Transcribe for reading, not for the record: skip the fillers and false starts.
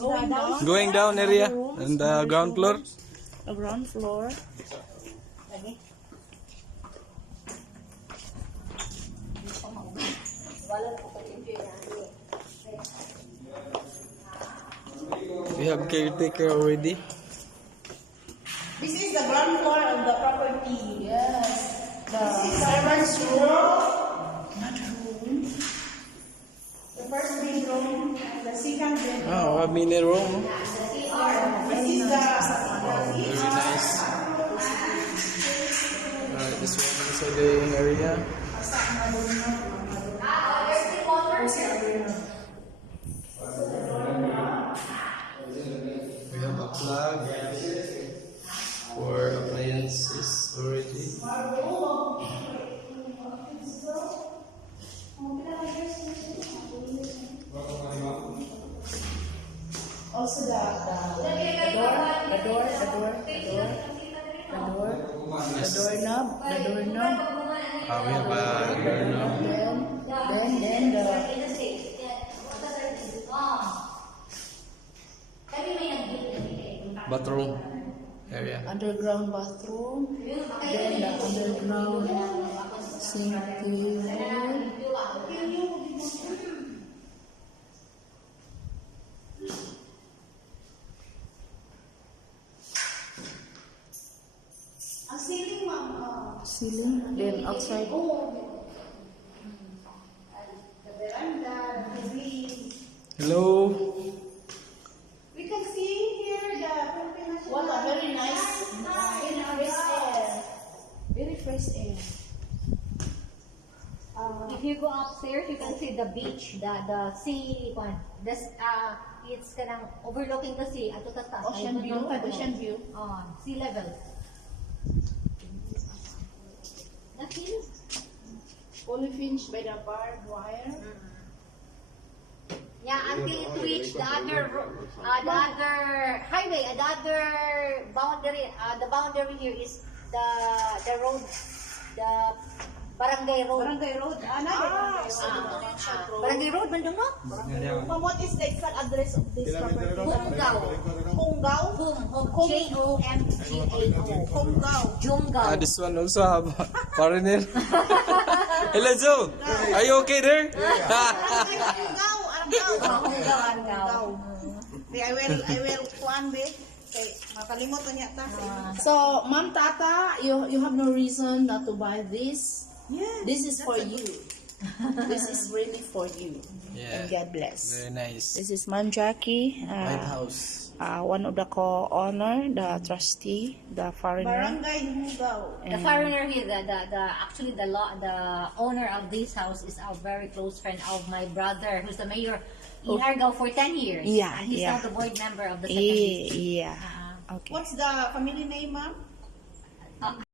Going down area and the ground floor. The ground floor. We have caretaker already. This is the ground floor of the property. Yes. The servants' room. Not room. The first bedroom and the second bedroom. Oh, a mini room. This is the Very nice. This one is the living area. We have a plug for appliances already. also the doorknob. We have a doorknob. Then the Bathroom area. underground bathroom. Then the underground sink table. Ceiling. Then outside. Hello. We can see here the Philippine What a very nice, very fresh air. Very fresh air. If you go upstairs, you can see the beach, the sea one. This it's kanang overlooking the sea at the taas. Ocean view. Ocean view. Sea level. Nothing. Fully finished by the barbed wire. Yeah, until it reach the other highway, the other boundary. The boundary here is the road, the barangay road. Barangay Road. Barangay road, man no? Ma'am, what is the exact address of this property? Jumgao. Hongao? Jumgao. Hongao. Jumgao. This one also have foreigner. Hello, Joe. Are you okay there? Hongao. Jumgao. I will plan this. Okay, makalimot na niya ta. So, Ma'am Tata, you have no reason not to buy this. Yes. This is for you. This is really for you. Yeah. And God bless. Very nice. This is Ma'am Jackie, White House. one of the co-owner, the trustee, the foreigner. Barangay Hongao. The foreigner here, actually the owner of this house is a very close friend of my brother, who's the mayor in Argao for 10 years. Yeah, and he's yeah. now the board member of the second district. Yeah. Okay. What's the family name, ma'am?